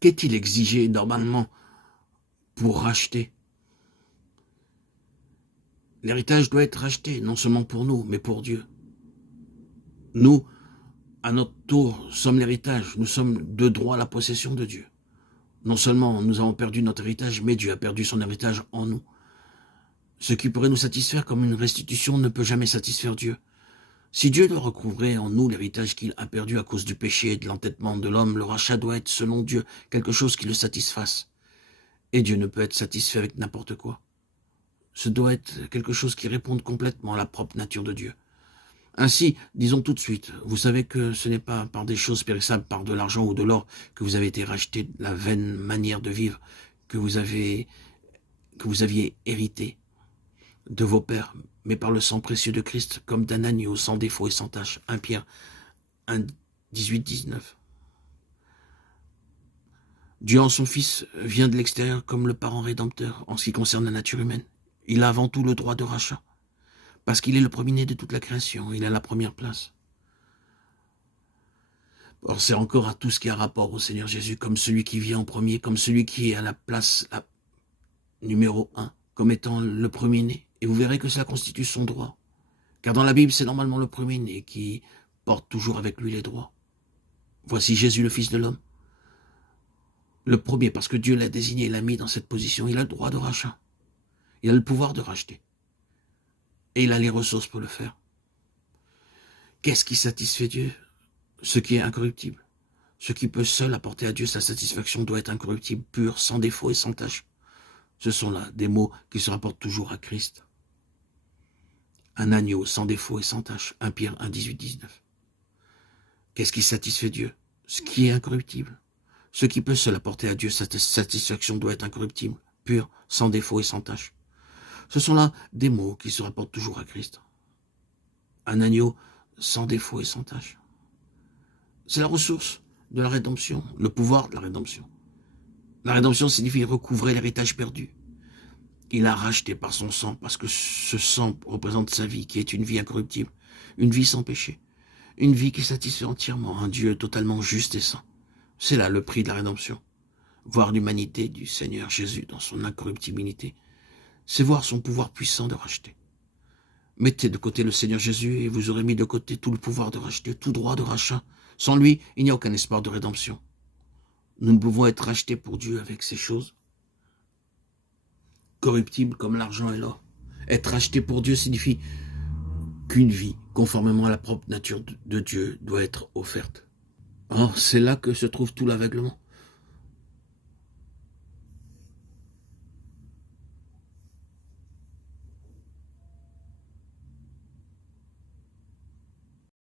Qu'est-il exigé normalement pour racheter? L'héritage doit être racheté, non seulement pour nous, mais pour Dieu. Nous, à notre tour, sommes l'héritage. Nous sommes de droit à la possession de Dieu. Non seulement nous avons perdu notre héritage, mais Dieu a perdu son héritage en nous. Ce qui pourrait nous satisfaire comme une restitution ne peut jamais satisfaire Dieu. Si Dieu doit recouvrer en nous l'héritage qu'il a perdu à cause du péché et de l'entêtement de l'homme, le rachat doit être, selon Dieu, quelque chose qui le satisfasse. Et Dieu ne peut être satisfait avec n'importe quoi. Ce doit être quelque chose qui réponde complètement à la propre nature de Dieu. Ainsi, disons tout de suite, vous savez que ce n'est pas par des choses périssables, par de l'argent ou de l'or, que vous avez été racheté de la vaine manière de vivre que vous aviez hérité de vos pères, mais par le sang précieux de Christ, comme d'un agneau sans défaut et sans tache. 1 Pierre 1, 18, 19. Dieu en son Fils vient de l'extérieur comme le parent rédempteur en ce qui concerne la nature humaine. Il a avant tout le droit de rachat, parce qu'il est le premier-né de toute la création, il a la première place. Pensez encore à tout ce qui a rapport au Seigneur Jésus, comme celui qui vient en premier, comme celui qui est à la place numéro 1, comme étant le premier-né. Et vous verrez que cela constitue son droit. Car dans la Bible, c'est normalement le premier-né qui porte toujours avec lui les droits. Voici Jésus, le Fils de l'homme. Le premier, parce que Dieu l'a désigné, il l'a mis dans cette position. Il a le droit de rachat. Il a le pouvoir de racheter. Et il a les ressources pour le faire. Qu'est-ce qui satisfait Dieu? Ce qui est incorruptible. Ce qui peut seul apporter à Dieu sa satisfaction doit être incorruptible, pur, sans défaut et sans tache. Ce sont là des mots qui se rapportent toujours à Christ. Un agneau sans défaut et sans tache. 1 Pierre 1, 18, 19. Qu'est-ce qui satisfait Dieu? Ce qui est incorruptible. Ce qui peut seul apporter à Dieu sa satisfaction doit être incorruptible, pur, sans défaut et sans tache. Ce sont là des mots qui se rapportent toujours à Christ. Un agneau sans défaut et sans tache. C'est la ressource de la rédemption, le pouvoir de la rédemption. La rédemption signifie recouvrer l'héritage perdu. Il a racheté par son sang, parce que ce sang représente sa vie, qui est une vie incorruptible, une vie sans péché, une vie qui satisfait entièrement un Dieu totalement juste et saint. C'est là le prix de la rédemption. Voir l'humanité du Seigneur Jésus dans son incorruptibilité, c'est voir son pouvoir puissant de racheter. Mettez de côté le Seigneur Jésus et vous aurez mis de côté tout le pouvoir de racheter, tout droit de rachat. Sans lui, il n'y a aucun espoir de rédemption. Nous ne pouvons être rachetés pour Dieu avec ces choses corruptibles comme l'argent et l'or. Être racheté pour Dieu signifie qu'une vie, conformément à la propre nature de Dieu, doit être offerte. Or, c'est là que se trouve tout l'aveuglement.